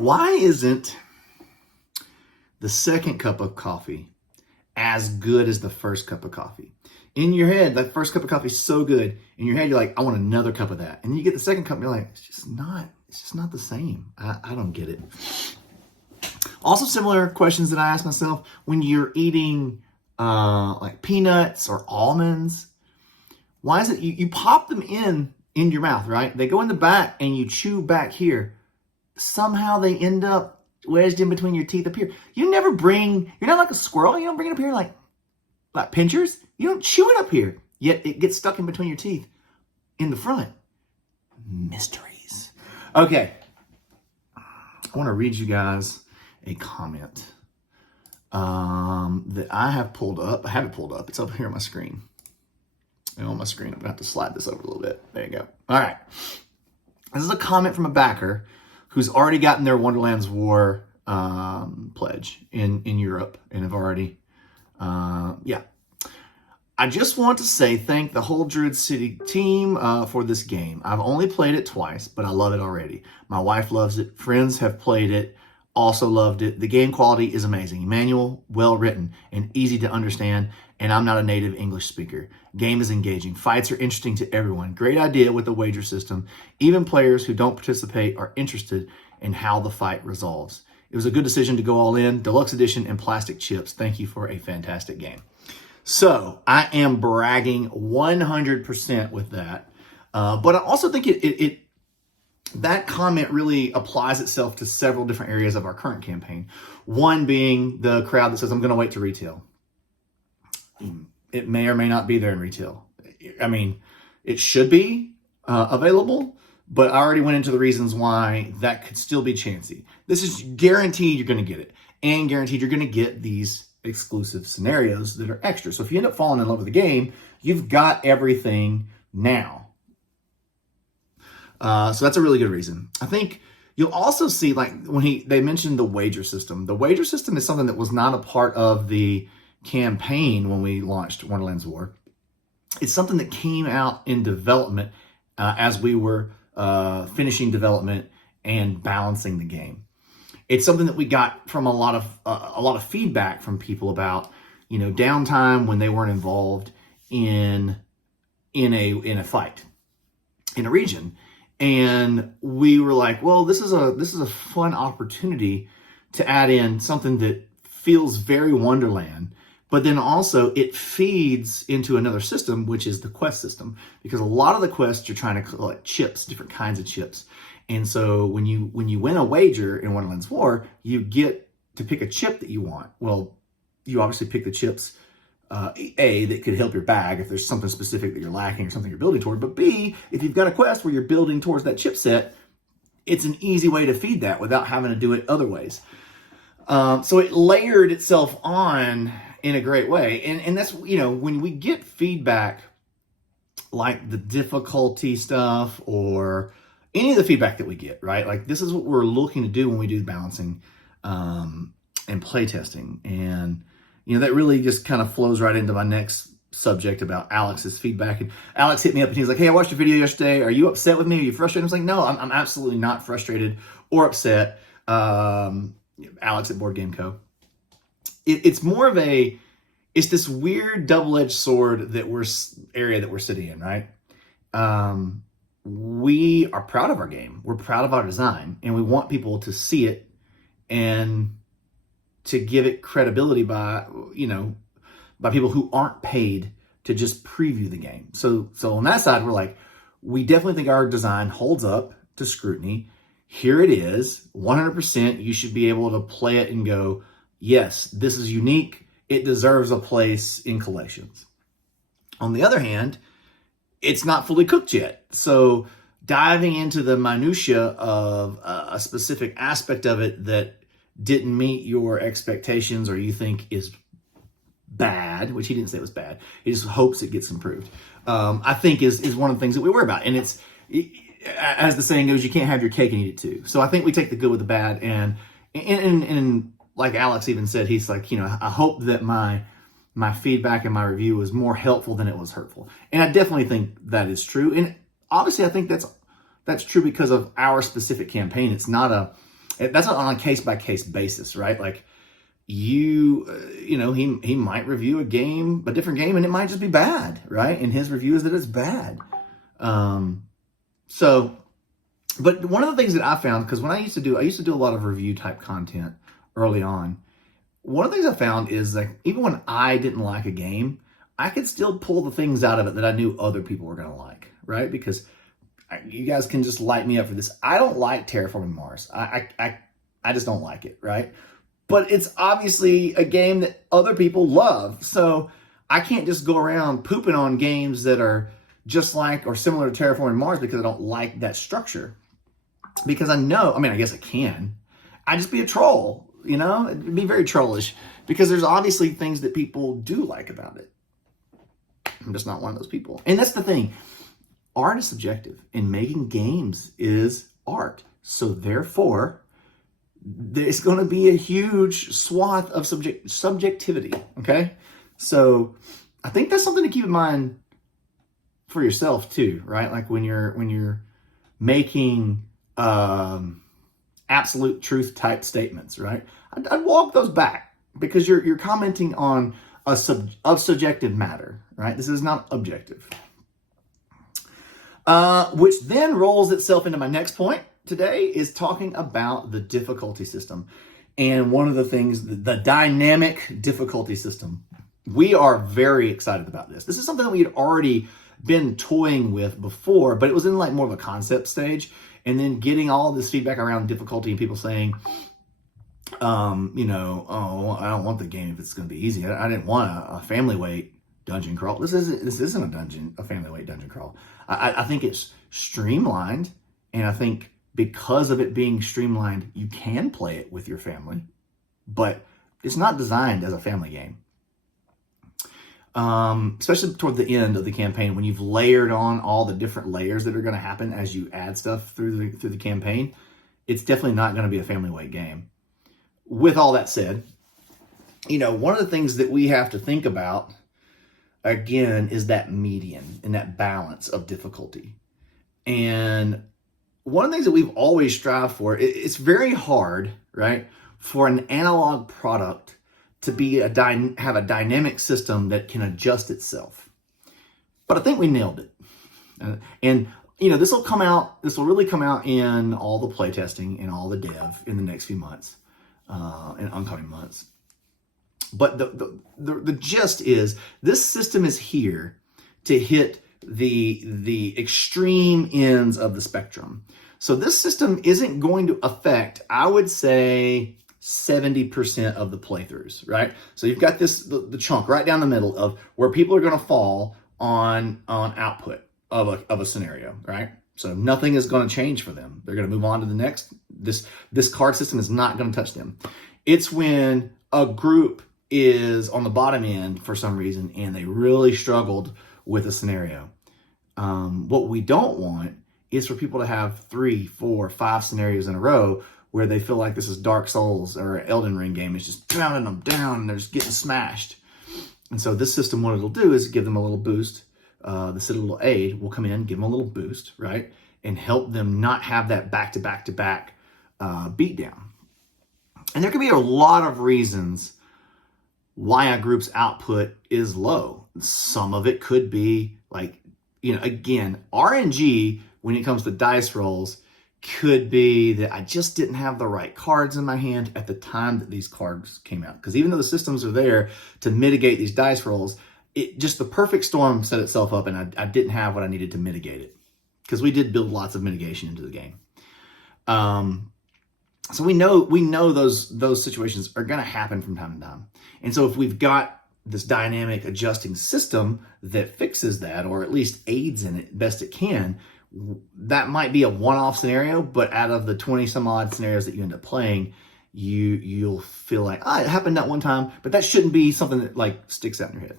Why isn't the second cup of coffee as good as the first cup of coffee? In your head, that first cup of coffee is so good. In your head, you're like, I want another cup of that. And then you get the second cup and you're like, it's just not the same. I don't get it. Also, similar questions that I ask myself when you're eating like peanuts or almonds. Why is it you pop them in your mouth, right? They go in the back and you chew back here. Somehow they end up wedged in between your teeth up here. You're not like a squirrel. You don't bring it up here like pinchers. You don't chew it up here, yet it gets stuck in between your teeth in the front. Mysteries. Okay. I want to read you guys a comment that I have pulled up. I have it pulled up. It's up here on my screen. And on my screen, I'm going to have to slide this over a little bit. There you go. All right. This is a comment from a backer who's already gotten their Wonderland's War pledge in Europe and have already, I just want to say thank the whole Druid City team for this game. I've only played it twice, but I love it already. My wife loves it. Friends have played it, also loved it. The game quality is amazing. Manual, well written, and easy to understand, and I'm not a native English speaker. Game is engaging. Fights are interesting to everyone. Great idea with the wager system. Even players who don't participate are interested in how the fight resolves. It was a good decision to go all in. Deluxe edition and plastic chips. Thank you for a fantastic game. So I am bragging 100% with that. But I also think that comment really applies itself to several different areas of our current campaign. One being the crowd that says, I'm going to wait to retail. It may or may not be there in retail. I mean, it should be available, but I already went into the reasons why that could still be chancy. This is guaranteed you're going to get it, and guaranteed you're going to get these exclusive scenarios that are extra. So if you end up falling in love with the game, you've got everything now. So that's a really good reason. I think you'll also see, like when they mentioned the wager system. The wager system is something that was not a part of the campaign when we launched Wonderland's War. It's something that came out in development as we were finishing development and balancing the game. It's something that we got from a lot of feedback from people about, downtime when they weren't involved in a fight in a region. And we were like, well, this is a fun opportunity to add in something that feels very Wonderland, but then also it feeds into another system, which is the quest system, because a lot of the quests you're trying to collect chips, different kinds of chips. And so when you win a wager in Wonderland's War, you get to pick a chip that you want. Well, you obviously pick the chips, A, that could help your bag if there's something specific that you're lacking or something you're building toward. But B, if you've got a quest where you're building towards that chip set, it's an easy way to feed that without having to do it other ways. So it layered itself on in a great way. And that's, when we get feedback like the difficulty stuff or any of the feedback that we get, right? Like this is what we're looking to do when we do balancing and play testing. And, that really just kind of flows right into my next subject about Alex's feedback. And Alex hit me up and he's like, hey, I watched your video yesterday. Are you upset with me? Are you frustrated? I was like, no, I'm absolutely not frustrated or upset. Alex at Board Game Co. It's more of it's this weird double-edged sword that we're sitting in, right? We are proud of our game. We're proud of our design, and we want people to see it and to give it credibility by people who aren't paid to just preview the game. So on that side, we're like, we definitely think our design holds up to scrutiny. Here it is, 100%. You should be able to play it and go, yes, this is unique. It deserves a place in collections. On the other hand, it's not fully cooked yet. So diving into the minutia of a specific aspect of it that didn't meet your expectations or you think is bad, which he didn't say it was bad, he just hopes it gets improved, I think is one of the things that we worry about. And it's, as the saying goes, you can't have your cake and eat it too. So I think we take the good with the bad. And like Alex even said, he's like, I hope that my feedback and my review was more helpful than it was hurtful. And I definitely think that is true. And obviously I think that's true because of our specific campaign. It's not That's on a case-by-case basis, right? Like he might review a different game, and it might just be bad, right? And his review is that it's bad. But one of the things that I found, because I used to do a lot of review type content early on. One of the things I found is like, even when I didn't like a game, I could still pull the things out of it that I knew other people were going to like, right? Because you guys can just light me up for this. I don't like Terraforming Mars. I just don't like it, right? But it's obviously a game that other people love. So I can't just go around pooping on games that are just like or similar to Terraforming Mars because I don't like that structure. Because I guess I can. I'd just be a troll, It'd be very trollish because there's obviously things that people do like about it. I'm just not one of those people. And that's the thing. Art is subjective, and making games is art. So therefore, there's going to be a huge swath of subjectivity, okay? So I think that's something to keep in mind for yourself too, right? Like when you're making absolute truth type statements, right? I'd walk those back because you're commenting on subjective matter, right? This is not objective. Which then rolls itself into my next point today, is talking about the difficulty system. And one of the things, the dynamic difficulty system. We are very excited about this. This is something that we had already been toying with before, but it was in like more of a concept stage. And then getting all this feedback around difficulty and people saying, I don't want the game if it's going to be easy. I didn't want a family weight dungeon crawl. This isn't a family weight dungeon crawl. I think it's streamlined, and I think because of it being streamlined, you can play it with your family, but it's not designed as a family game. Especially toward the end of the campaign, when you've layered on all the different layers that are going to happen as you add stuff through the campaign, it's definitely not going to be a family weight game. With all that said, one of the things that we have to think about again is that median and that balance of difficulty. And one of the things that we've always strived for, it's very hard, right, for an analog product to be have a dynamic system that can adjust itself. But I think we nailed it. And this will really come out in all the playtesting and all the dev in the next few months, in oncoming months. But the gist is, this system is here to hit the extreme ends of the spectrum. So this system isn't going to affect, I would say, 70% of the playthroughs, right? So you've got the chunk right down the middle of where people are going to fall on output of a scenario, right? So nothing is going to change for them. They're going to move on to the next. This card system is not going to touch them. It's when a group is on the bottom end for some reason and they really struggled with a scenario. What we don't want is for people to have 3, 4, 5 scenarios in a row where they feel like this is Dark Souls or an Elden Ring game. It's just pounding them down and they're just getting smashed. And so this system, what it'll do is give them a little boost. The Citadel Aid will come in, give them a little boost, right? And help them not have that back-to-back-to-back beatdown. And there could be a lot of reasons why a group's output is low. Some of it could be like, again, RNG when it comes to dice rolls could be that I just didn't have the right cards in my hand at the time that these cards came out. Because even though the systems are there to mitigate these dice rolls, just the perfect storm set itself up, and I didn't have what I needed to mitigate it. Because we did build lots of mitigation into the game. So we know those situations are going to happen from time to time. And so if we've got this dynamic adjusting system that fixes that, or at least aids in it best it can, that might be a one-off scenario, but out of the 20 some odd scenarios that you end up playing, you'll feel like, it happened that one time, but that shouldn't be something that like sticks out in your head.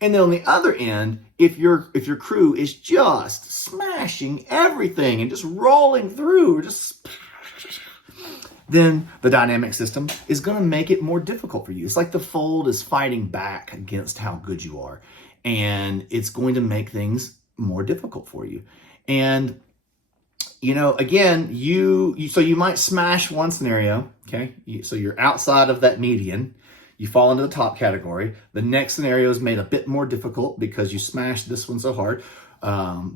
And then on the other end, if your crew is just smashing everything and just rolling through, then the dynamic system is going to make it more difficult for you. It's like the fold is fighting back against how good you are, and it's going to make things more difficult for you. And again, so you might smash one scenario, okay? So you're outside of that median. You fall into the top category. The next scenario is made a bit more difficult because you smashed this one so hard,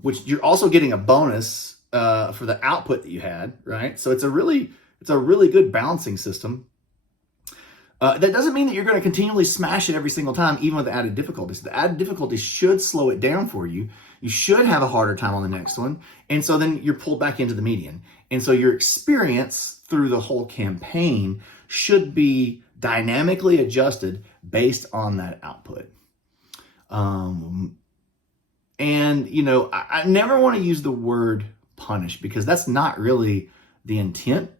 which you're also getting a bonus for the output that you had, right? So it's a really good balancing system. That doesn't mean that you're going to continually smash it every single time, even with the added difficulties. The added difficulties should slow it down for you. You should have a harder time on the next one. And so then you're pulled back into the median. And so your experience through the whole campaign should be dynamically adjusted based on that output. And, I never want to use the word punish because that's not really the intent.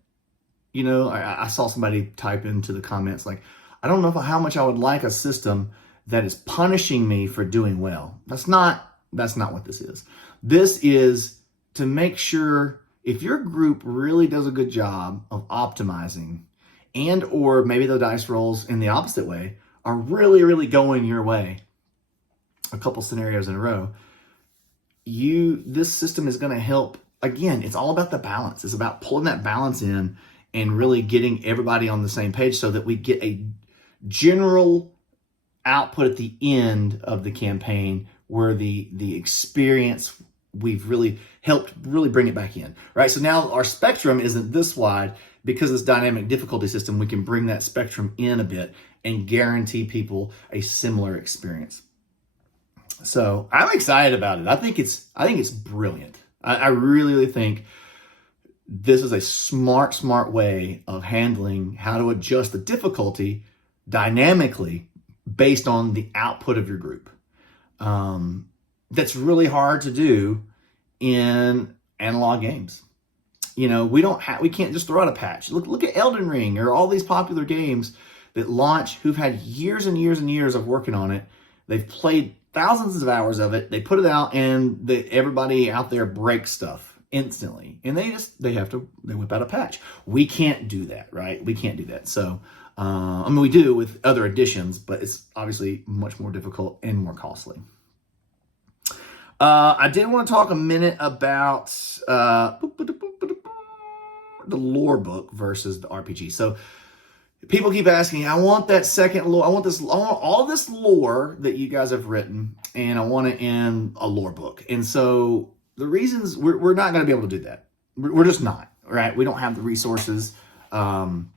I saw somebody type into the comments like, I don't know how much I would like a system that is punishing me for doing well. That's not what this is. This is to make sure if your group really does a good job of optimizing, and or maybe the dice rolls in the opposite way are really, really going your way a couple scenarios in a row, this system is going to help. Again, it's all about the balance. It's about pulling that balance in and really getting everybody on the same page so that we get a general output at the end of the campaign where the experience, we've really helped really bring it back in, right? So now our spectrum isn't this wide. Because of this dynamic difficulty system, we can bring that spectrum in a bit and guarantee people a similar experience. So I'm excited about it. I think it's brilliant. I really, really think this is a smart way of handling how to adjust the difficulty dynamically based on the output of your group. That's really hard to do in analog games. We can't just throw out a patch. Look at Elden Ring or all these popular games that launch who've had years and years and years of working on it. They've played thousands of hours of it. They put it out and everybody out there breaks stuff instantly. And they whip out a patch. We can't do that, right? We can't do that. So, we do with other editions, but it's obviously much more difficult and more costly. I did want to talk a minute about the lore book versus the RPG. So people keep asking, I want that second lore. I want all this lore that you guys have written, and I want it in a lore book. And so the reasons we're not going to be able to do that. We're just not, right? We don't have the resources. And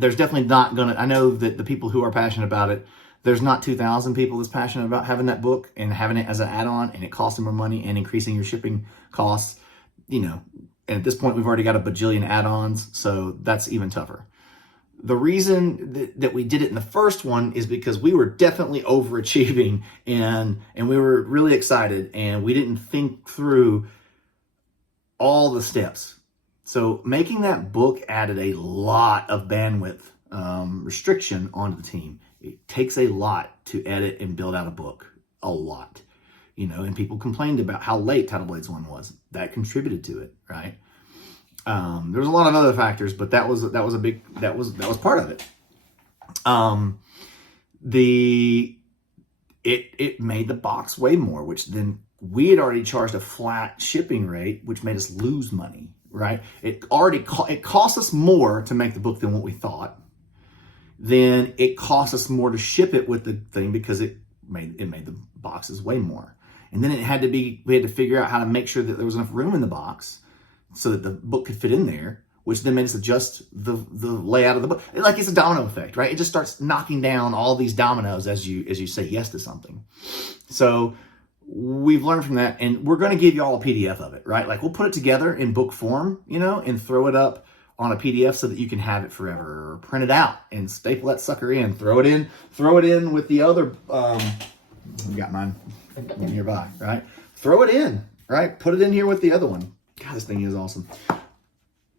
there's definitely not going to, I know that the people who are passionate about it, there's not 2,000 people that's passionate about having that book and having it as an add-on, and it costs them more money and increasing your shipping costs, and at this point, we've already got a bajillion add-ons, so that's even tougher. The reason that we did it in the first one is because we were definitely overachieving and we were really excited, and we didn't think through all the steps. So making that book added a lot of bandwidth restriction onto the team. It takes a lot to edit and build out a book, a lot. And people complained about how late Tidal Blades 1 was. That contributed to it, right? There was a lot of other factors, but that was part of it. It made the box way more, which then we had already charged a flat shipping rate, which made us lose money, right? It cost us more to make the book than what we thought. Then it cost us more to ship it with the thing because it made the boxes way more. And then we had to figure out how to make sure that there was enough room in the box so that the book could fit in there, which then made us adjust the layout of the book. It's a domino effect, right? It just starts knocking down all these dominoes as you say yes to something. So we've learned from that, and we're going to give you all a PDF of it, right? We'll put it together in book form, and throw it up on a PDF so that you can have it forever, or print it out and staple that sucker in, throw it in with the other, you got mine nearby, right? Throw it in, right? Put it in here with the other one. God, this thing is awesome.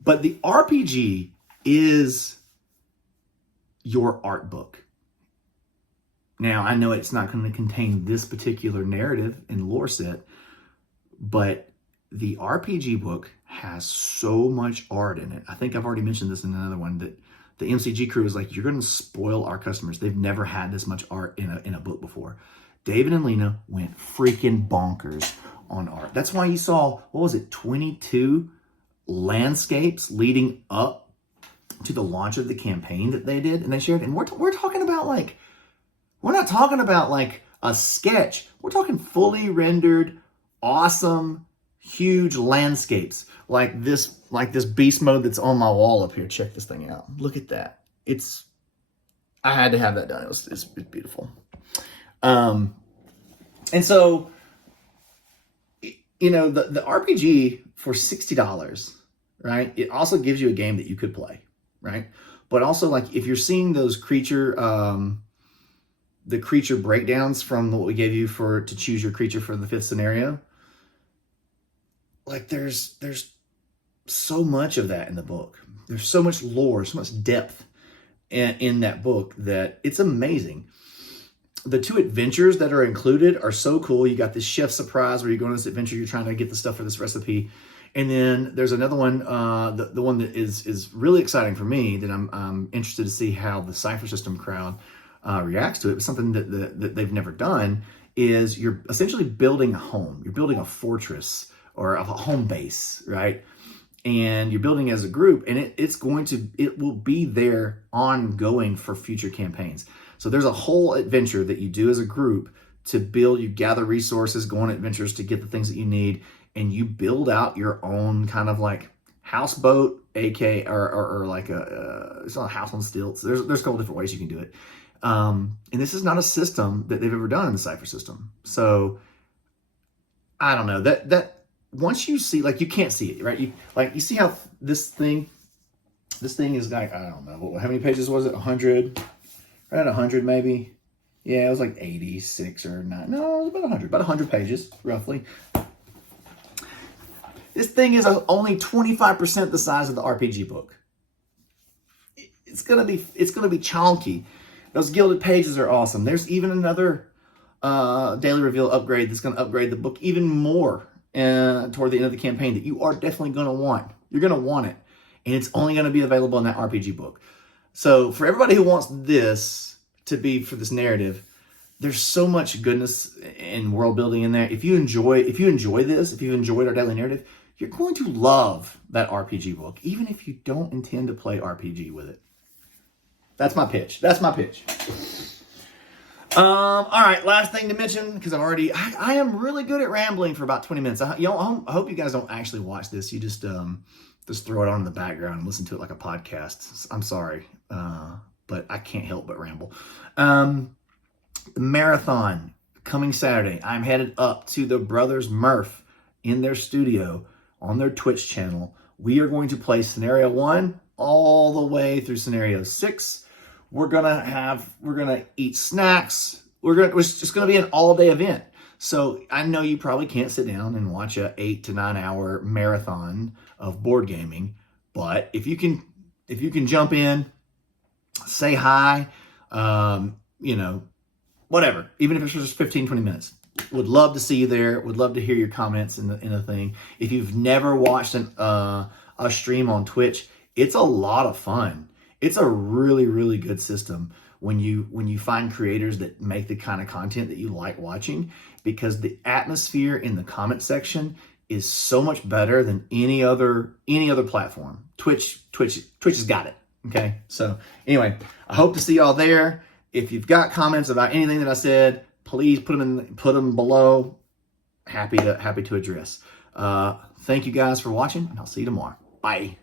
But the RPG is your art book. Now, I know it's not going to contain this particular narrative and lore set, but the RPG book has so much art in it. I think I've already mentioned this in another one, that the MCG crew is like, you're going to spoil our customers. They've never had this much art in a book before. David and Lena went freaking bonkers on art. That's why you saw, what was it, 22 landscapes leading up to the launch of the campaign that they did and they shared. And we're talking about like, we're not talking about like a sketch. We're talking fully rendered, awesome, huge landscapes like this beast mode that's on my wall up here. Check this thing out. Look at that. I had to have that done. It's beautiful. And so, you know, the RPG for $60, right? It also gives you a game that you could play, right? But also, like, if you're seeing those the creature breakdowns from what we gave you to choose your creature for the 5th scenario, like, there's so much of that in the book. There's so much lore, so much depth in that book that it's amazing. The 2 adventures that are included are so cool. You got this chef surprise where you go on this adventure, you're trying to get the stuff for this recipe. And then there's another one, the one that is really exciting for me that I'm interested to see how the Cypher System crowd reacts to it. It's something that they've never done is you're essentially building a home. You're building a fortress or a home base, right? And you're building as a group, and it will be there ongoing for future campaigns. So there's a whole adventure that you do as a group to build, you gather resources, go on adventures to get the things that you need, and you build out your own kind of like houseboat, or like it's not a house on stilts. There's a couple different ways you can do it. And this is not a system that they've ever done in the Cypher System. So I don't know that once you see, like, you can't see it, right? You see how this thing is like, I don't know, how many pages was it? 100, right at 100 maybe. Yeah, it was like 86 or 9. No, it was about 100 pages, roughly. This thing is only 25% the size of the RPG book. It's gonna be chonky. Those gilded pages are awesome. There's even another daily reveal upgrade that's gonna upgrade the book even more toward the end of the campaign that you are definitely gonna want. You're gonna want it, and it's only gonna be available in that RPG book. So for everybody who wants this to be for this narrative, there's so much goodness and world building in there. If you enjoy this, if you've enjoyed our daily narrative, you're going to love that RPG book, even if you don't intend to play RPG with it. That's my pitch. All right, last thing to mention, because I am really good at rambling for about 20 minutes. I hope you guys don't actually watch this. You just throw it on in the background and listen to it like a podcast. I'm sorry, but I can't help but ramble. The marathon coming Saturday. I'm headed up to the Brothers Murph in their studio on their Twitch channel. We are going to play Scenario 1 all the way through Scenario 6. We're gonna eat snacks. It's just gonna be an all-day event. So I know you probably can't sit down and watch a 8 to 9 hour marathon of board gaming, but if you can jump in, say hi, whatever, even if it's just 15, 20 minutes. Would love to see you there. Would love to hear your comments in the thing. If you've never watched a stream on Twitch, it's a lot of fun. It's a really, really good system when you find creators that make the kind of content that you like watching, because the atmosphere in the comment section is so much better than any other platform. Twitch has got it. Okay. So anyway, I hope to see y'all there. If you've got comments about anything that I said, please put them below. Happy to address. Thank you guys for watching, and I'll see you tomorrow. Bye.